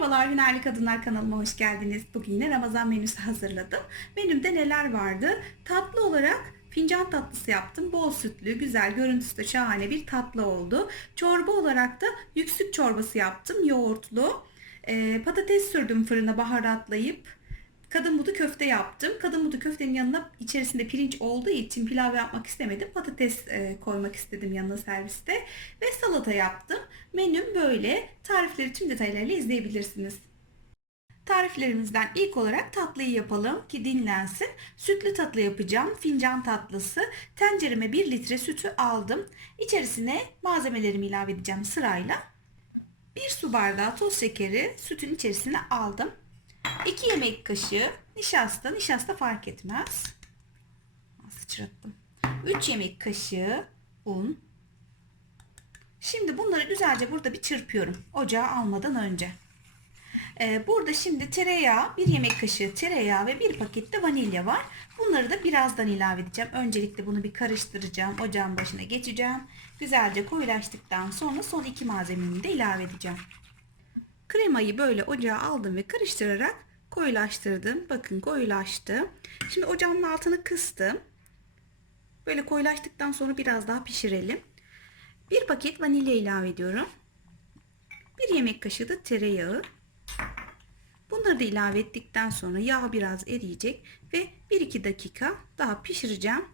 Merhabalar Hünerli Kadınlar kanalıma hoş geldiniz. Bugün yine Ramazan menüsü hazırladım. Menümde neler vardı? Tatlı olarak fincan tatlısı yaptım. Bol sütlü, güzel, görüntüsü de şahane bir tatlı oldu. Çorba olarak da yüksük çorbası yaptım. Yoğurtlu. Ee, patates sürdüm fırına baharatlayıp. Kadın budu köfte yaptım. Kadın budu köftenin yanına içerisinde pirinç olduğu için pilav yapmak istemedim. Patates e, koymak istedim yanına serviste. Ve salata yaptım. Menüm böyle. Tarifleri tüm detaylarıyla izleyebilirsiniz. Tariflerimizden ilk olarak tatlıyı yapalım ki dinlensin. Sütlü tatlı yapacağım. Fincan tatlısı. Tencereme 1 litre sütü aldım. İçerisine malzemelerimi ilave edeceğim sırayla. 1 su bardağı toz şekeri sütün içerisine aldım. 2 yemek kaşığı nişasta. Nişasta fark etmez. Sıçrattım. 3 yemek kaşığı un. Şimdi bunları güzelce burada bir çırpıyorum. Ocağa almadan önce. Ee, burada şimdi tereyağı, bir yemek kaşığı tereyağı ve bir paket de vanilya var. Bunları da birazdan ilave edeceğim. Öncelikle bunu bir karıştıracağım. Ocağın başına geçeceğim. Güzelce koyulaştıktan sonra son iki malzememi de ilave edeceğim. Kremayı böyle ocağa aldım ve karıştırarak koyulaştırdım. Bakın koyulaştı. Şimdi ocağın altını kıstım. Böyle koyulaştıktan sonra biraz daha pişirelim. Bir paket vanilya ilave ediyorum. Bir yemek kaşığı da tereyağı. Bunları da ilave ettikten sonra yağ biraz eriyecek ve 1-2 dakika daha pişireceğim.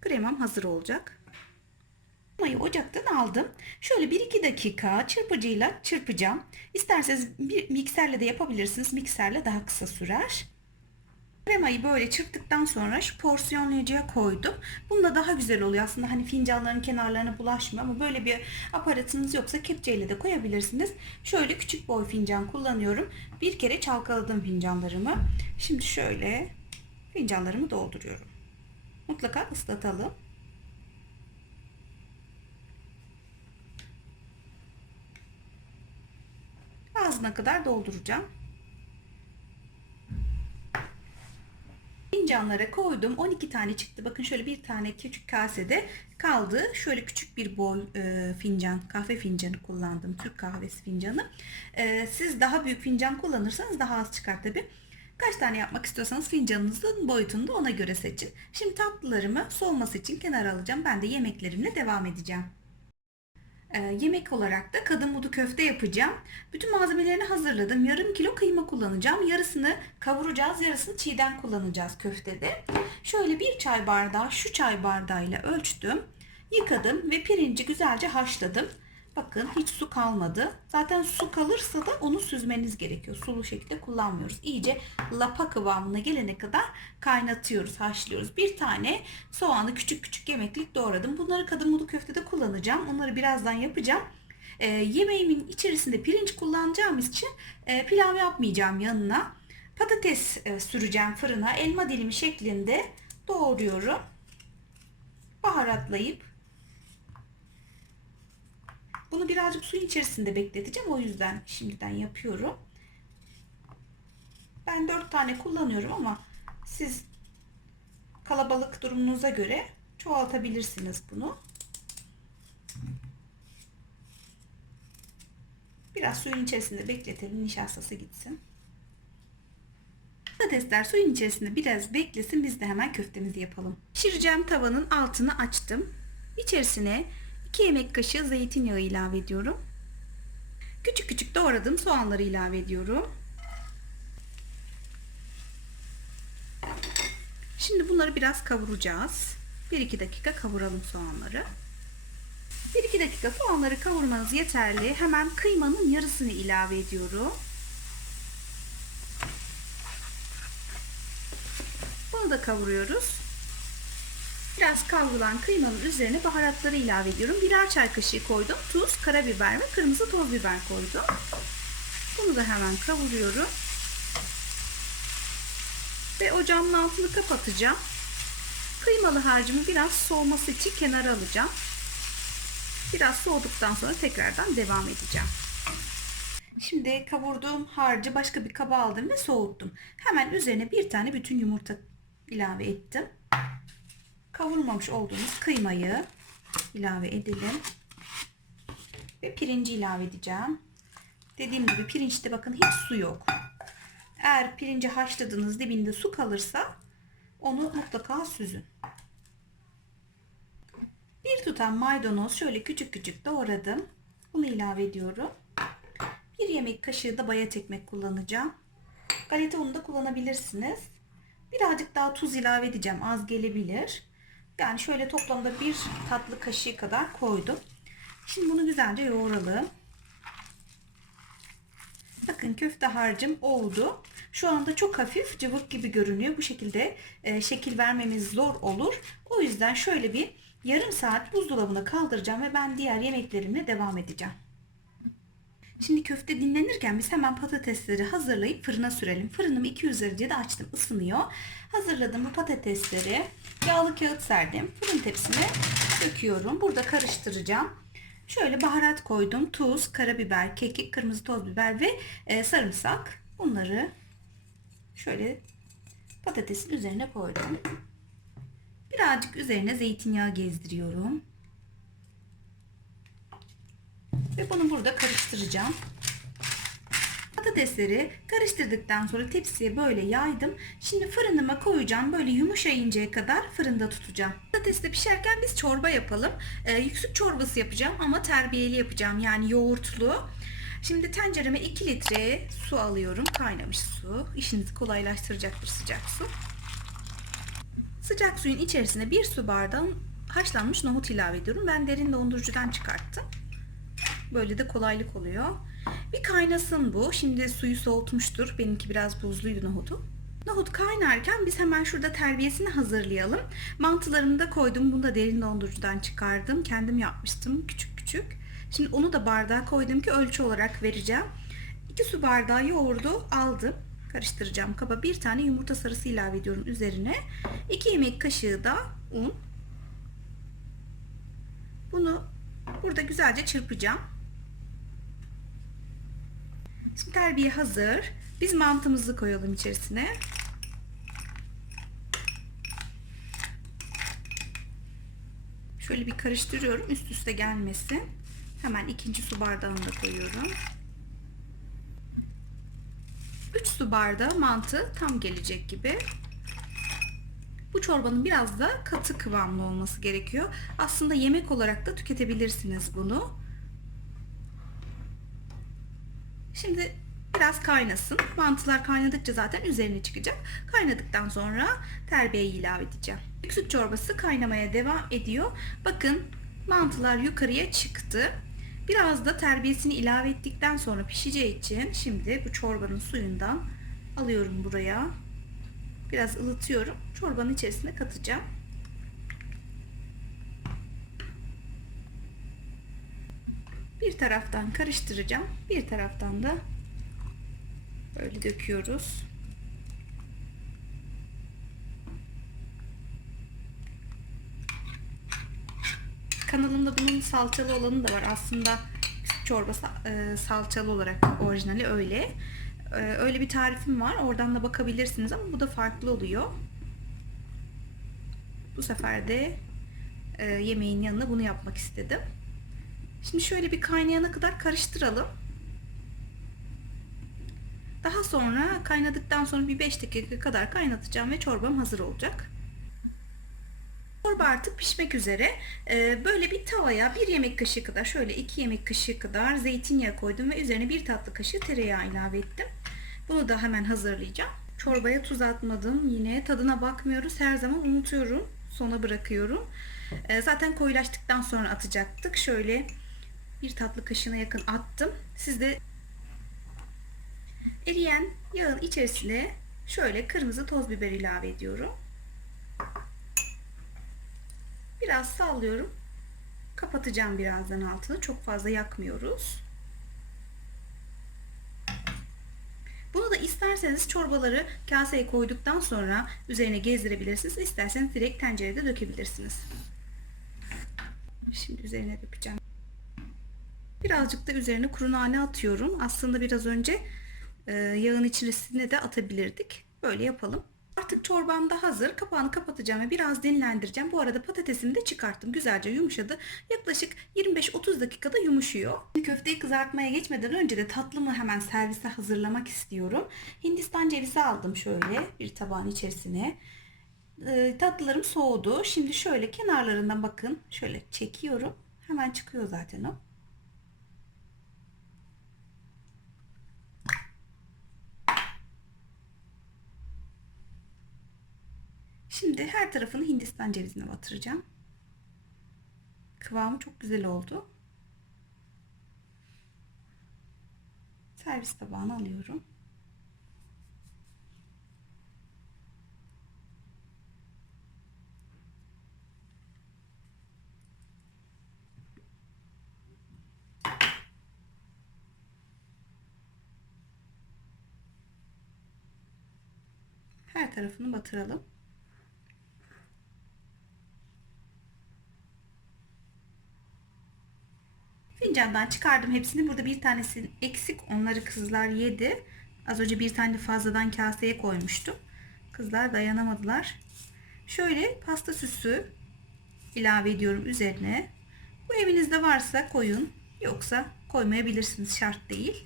Kremam hazır olacak. Kremayı ocaktan aldım. Şöyle 1-2 dakika çırpıcıyla çırpacağım. İsterseniz bir mikserle de yapabilirsiniz. Mikserle daha kısa sürer. Kremayı böyle çırptıktan sonra şu porsiyonlayıcıya koydum. Bunda daha güzel oluyor. Aslında hani fincanların kenarlarına bulaşmıyor ama böyle bir aparatınız yoksa kepçeyle de koyabilirsiniz. Şöyle küçük boy fincan kullanıyorum. Bir kere çalkaladım fincanlarımı. Şimdi şöyle fincanlarımı dolduruyorum. Mutlaka ıslatalım. Ağzına kadar dolduracağım. Fincanlara koydum. 12 tane çıktı. Bakın şöyle bir tane küçük kasede kaldı. Şöyle küçük bir boy e, fincan, kahve fincanı kullandım. Türk kahvesi fincanı. E, siz daha büyük fincan kullanırsanız daha az çıkar tabi. Kaç tane yapmak istiyorsanız fincanınızın boyutunu da ona göre seçin. Şimdi tatlılarımı soğuması için kenara alacağım. Ben de yemeklerimle devam edeceğim. Ee, yemek olarak da kadın budu köfte yapacağım. Bütün malzemelerini hazırladım. Yarım kilo kıyma kullanacağım. Yarısını kavuracağız, yarısını çiğden kullanacağız köftede. Şöyle bir çay bardağı şu çay bardağıyla ölçtüm. Yıkadım ve pirinci güzelce haşladım. Bakın hiç su kalmadı. Zaten su kalırsa da onu süzmeniz gerekiyor. Sulu şekilde kullanmıyoruz. İyice lapa kıvamına gelene kadar kaynatıyoruz, haşlıyoruz. Bir tane soğanı küçük küçük yemeklik doğradım. Bunları kadın budu köftede kullanacağım. Onları birazdan yapacağım. Ee, yemeğimin içerisinde pirinç kullanacağım için e, pilav yapmayacağım yanına. Patates e, süreceğim fırına. Elma dilimi şeklinde doğruyorum. Baharatlayıp bunu birazcık suyun içerisinde bekleteceğim. O yüzden şimdiden yapıyorum. Ben 4 tane kullanıyorum ama siz kalabalık durumunuza göre çoğaltabilirsiniz bunu. Biraz suyun içerisinde bekletelim. Nişastası gitsin. Patatesler suyun içerisinde biraz beklesin. Biz de hemen köftemizi yapalım. Pişireceğim tavanın altını açtım. İçerisine 2 yemek kaşığı zeytinyağı ilave ediyorum. Küçük küçük doğradığım soğanları ilave ediyorum. Şimdi bunları biraz kavuracağız. 1-2 dakika kavuralım soğanları. 1-2 dakika soğanları kavurmanız yeterli. Hemen kıymanın yarısını ilave ediyorum. Bunu da kavuruyoruz. Biraz kavrulan kıymanın üzerine baharatları ilave ediyorum. Birer çay kaşığı koydum. Tuz, karabiber ve kırmızı toz biber koydum. Bunu da hemen kavuruyorum. Ve ocağımın altını kapatacağım. Kıymalı harcımı biraz soğuması için kenara alacağım. Biraz soğuduktan sonra tekrardan devam edeceğim. Şimdi kavurduğum harcı başka bir kaba aldım ve soğuttum. Hemen üzerine bir tane bütün yumurta ilave ettim kavurmamış olduğumuz kıymayı ilave edelim. Ve pirinci ilave edeceğim. Dediğim gibi pirinçte bakın hiç su yok. Eğer pirinci haşladığınız dibinde su kalırsa onu mutlaka süzün. Bir tutam maydanoz şöyle küçük küçük doğradım. Bunu ilave ediyorum. Bir yemek kaşığı da bayat ekmek kullanacağım. Galeta unu da kullanabilirsiniz. Birazcık daha tuz ilave edeceğim. Az gelebilir. Yani şöyle toplamda bir tatlı kaşığı kadar koydum. Şimdi bunu güzelce yoğuralım. Bakın köfte harcım oldu. Şu anda çok hafif cıvık gibi görünüyor. Bu şekilde e, şekil vermemiz zor olur. O yüzden şöyle bir yarım saat buzdolabına kaldıracağım ve ben diğer yemeklerimle devam edeceğim. Şimdi köfte dinlenirken biz hemen patatesleri hazırlayıp fırına sürelim. Fırınımı 200 derecede açtım ısınıyor. Hazırladığım bu patatesleri yağlı kağıt serdim. Fırın tepsime döküyorum. Burada karıştıracağım. Şöyle baharat koydum. Tuz, karabiber, kekik, kırmızı toz biber ve e, sarımsak. Bunları şöyle patatesin üzerine koydum. Birazcık üzerine zeytinyağı gezdiriyorum. Ve bunu burada karıştıracağım. Patatesleri karıştırdıktan sonra tepsiye böyle yaydım. Şimdi fırınıma koyacağım. Böyle yumuşayıncaya kadar fırında tutacağım. Patates de pişerken biz çorba yapalım. Ee, yüksük çorbası yapacağım ama terbiyeli yapacağım. Yani yoğurtlu. Şimdi tencereme 2 litre su alıyorum. Kaynamış su. İşinizi kolaylaştıracaktır sıcak su. Sıcak suyun içerisine bir su bardağı haşlanmış nohut ilave ediyorum. Ben derin dondurucudan çıkarttım. Böyle de kolaylık oluyor. Bir kaynasın bu. Şimdi suyu soğutmuştur. Benimki biraz buzluydu nohutu. Nohut kaynarken biz hemen şurada terbiyesini hazırlayalım. Mantılarımı da koydum. Bunu da derin dondurucudan çıkardım. Kendim yapmıştım küçük küçük. Şimdi onu da bardağa koydum ki ölçü olarak vereceğim. 2 su bardağı yoğurdu aldım. Karıştıracağım kaba. Bir tane yumurta sarısı ilave ediyorum üzerine. 2 yemek kaşığı da un. Bunu burada güzelce çırpacağım. Şimdi terbiye hazır. Biz mantımızı koyalım içerisine. Şöyle bir karıştırıyorum üst üste gelmesin. Hemen ikinci su bardağını da koyuyorum. 3 su bardağı mantı tam gelecek gibi. Bu çorbanın biraz da katı kıvamlı olması gerekiyor. Aslında yemek olarak da tüketebilirsiniz bunu. Şimdi biraz kaynasın. Mantılar kaynadıkça zaten üzerine çıkacak. Kaynadıktan sonra terbiyeyi ilave edeceğim. Yüksük çorbası kaynamaya devam ediyor. Bakın mantılar yukarıya çıktı. Biraz da terbiyesini ilave ettikten sonra pişeceği için şimdi bu çorbanın suyundan alıyorum buraya. Biraz ılıtıyorum. Çorbanın içerisine katacağım. Bir taraftan karıştıracağım. Bir taraftan da böyle döküyoruz. Kanalımda bunun salçalı olanı da var. Aslında çorbası e, salçalı olarak orijinali öyle. E, öyle bir tarifim var. Oradan da bakabilirsiniz ama bu da farklı oluyor. Bu sefer de e, yemeğin yanına bunu yapmak istedim. Şimdi şöyle bir kaynayana kadar karıştıralım. Daha sonra kaynadıktan sonra bir 5 dakika kadar kaynatacağım ve çorbam hazır olacak. Çorba artık pişmek üzere. Ee, böyle bir tavaya bir yemek kaşığı kadar şöyle iki yemek kaşığı kadar zeytinyağı koydum ve üzerine bir tatlı kaşığı tereyağı ilave ettim. Bunu da hemen hazırlayacağım. Çorbaya tuz atmadım. Yine tadına bakmıyoruz. Her zaman unutuyorum. Sona bırakıyorum. Ee, zaten koyulaştıktan sonra atacaktık. Şöyle bir tatlı kaşığına yakın attım. Siz de eriyen yağın içerisine şöyle kırmızı toz biber ilave ediyorum. Biraz sallıyorum. Kapatacağım birazdan altını. Çok fazla yakmıyoruz. Bunu da isterseniz çorbaları kaseye koyduktan sonra üzerine gezdirebilirsiniz. İsterseniz direkt tencerede dökebilirsiniz. Şimdi üzerine dökeceğim. Birazcık da üzerine kuru nane atıyorum. Aslında biraz önce e, yağın içerisine de atabilirdik. Böyle yapalım. Artık çorbam da hazır. Kapağını kapatacağım ve biraz dinlendireceğim. Bu arada patatesimi de çıkarttım. Güzelce yumuşadı. Yaklaşık 25-30 dakikada yumuşuyor. Köfteyi kızartmaya geçmeden önce de tatlımı hemen servise hazırlamak istiyorum. Hindistan cevizi aldım şöyle bir tabağın içerisine. Ee, tatlılarım soğudu. Şimdi şöyle kenarlarından bakın. Şöyle çekiyorum. Hemen çıkıyor zaten o. Şimdi her tarafını Hindistan cevizine batıracağım. Kıvamı çok güzel oldu. Servis tabağına alıyorum. Her tarafını batıralım. Fincandan çıkardım hepsini. Burada bir tanesi eksik. Onları kızlar yedi. Az önce bir tane fazladan kaseye koymuştum. Kızlar dayanamadılar. Şöyle pasta süsü ilave ediyorum üzerine. Bu evinizde varsa koyun. Yoksa koymayabilirsiniz. Şart değil.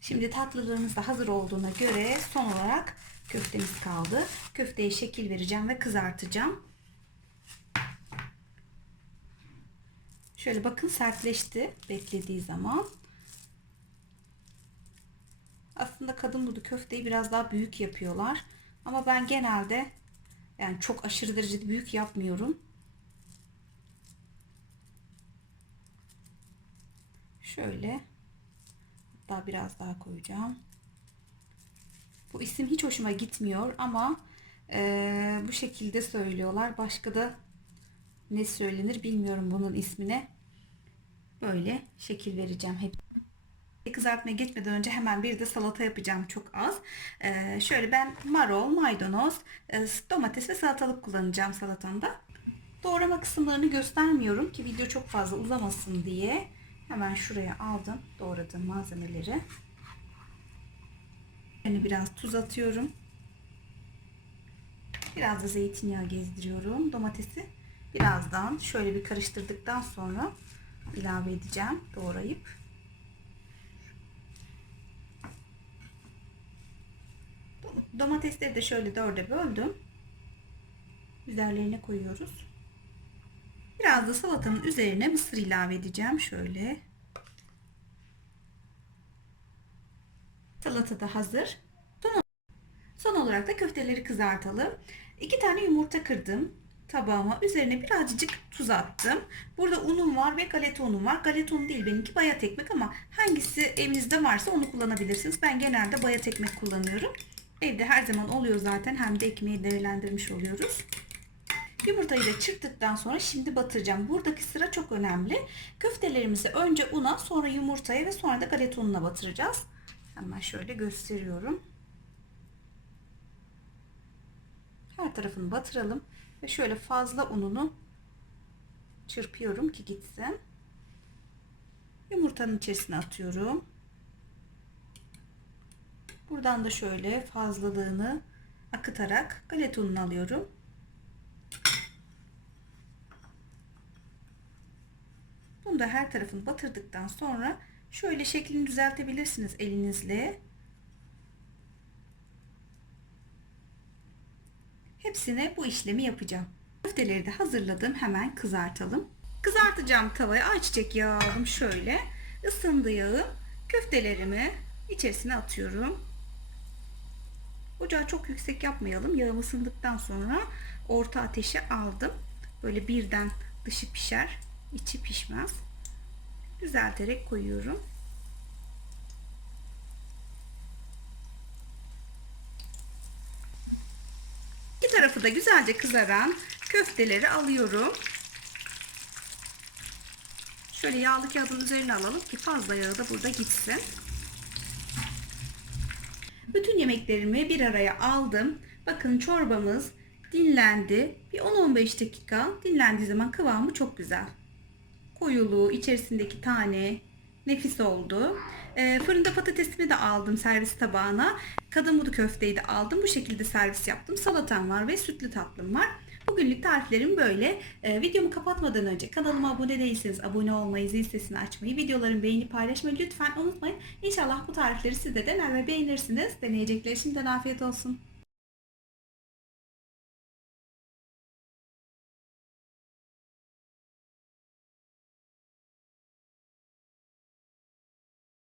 Şimdi tatlılarımız da hazır olduğuna göre son olarak köftemiz kaldı. Köfteye şekil vereceğim ve kızartacağım. Şöyle bakın sertleşti beklediği zaman. Aslında kadın budu köfteyi biraz daha büyük yapıyorlar. Ama ben genelde yani çok aşırı derecede büyük yapmıyorum. Şöyle hatta biraz daha koyacağım. Bu isim hiç hoşuma gitmiyor ama e, bu şekilde söylüyorlar. Başka da ne söylenir bilmiyorum bunun ismine. Böyle şekil vereceğim hep. Kızartmaya geçmeden önce hemen bir de salata yapacağım çok az. Ee, şöyle ben marul, maydanoz, e, domates ve salatalık kullanacağım salatamda. Doğrama kısımlarını göstermiyorum ki video çok fazla uzamasın diye. Hemen şuraya aldım doğradığım malzemeleri. Biraz tuz atıyorum. Biraz da zeytinyağı gezdiriyorum. Domatesi birazdan şöyle bir karıştırdıktan sonra ilave edeceğim doğrayıp. Domatesleri de şöyle dörde böldüm. Üzerlerine koyuyoruz. Biraz da salatanın üzerine mısır ilave edeceğim. Şöyle. Salata da hazır. Son, olarak da köfteleri kızartalım. İki tane yumurta kırdım tabağıma. Üzerine birazcık tuz attım. Burada unum var ve galeta unum var. Galeta unu değil benimki bayat ekmek ama hangisi evinizde varsa onu kullanabilirsiniz. Ben genelde bayat ekmek kullanıyorum. Evde her zaman oluyor zaten. Hem de ekmeği değerlendirmiş oluyoruz. Yumurtayı da çırptıktan sonra şimdi batıracağım. Buradaki sıra çok önemli. Köftelerimizi önce una, sonra yumurtaya ve sonra da galeta ununa batıracağız. Hemen şöyle gösteriyorum. Her tarafını batıralım. Ve şöyle fazla ununu çırpıyorum ki gitsin. Yumurtanın içerisine atıyorum. Buradan da şöyle fazlalığını akıtarak galeta ununu alıyorum. Bunu da her tarafını batırdıktan sonra şöyle şeklini düzeltebilirsiniz elinizle. Hepsine bu işlemi yapacağım. Köfteleri de hazırladım. Hemen kızartalım. Kızartacağım tavaya ayçiçek yağı aldım şöyle. Isındı yağı. Köftelerimi içerisine atıyorum. Ocağı çok yüksek yapmayalım. Yağım ısındıktan sonra orta ateşe aldım. Böyle birden dışı pişer, içi pişmez. Düzelterek koyuyorum. İki tarafı da güzelce kızaran köfteleri alıyorum. Şöyle yağlı kağıdın üzerine alalım ki fazla yağı da burada gitsin. Bütün yemeklerimi bir araya aldım. Bakın çorbamız dinlendi. Bir 10-15 dakika dinlendiği zaman kıvamı çok güzel. Koyuluğu, içerisindeki tane Nefis oldu. Ee, fırında patatesimi de aldım servis tabağına. Kadın budu köfteyi de aldım. Bu şekilde servis yaptım. Salatam var ve sütlü tatlım var. Bugünlük tariflerim böyle. Ee, videomu kapatmadan önce kanalıma abone değilseniz abone olmayı, zil sesini açmayı, videolarımı beğenip paylaşmayı lütfen unutmayın. İnşallah bu tarifleri siz de dener ve beğenirsiniz. Deneyecekler şimdiden afiyet olsun.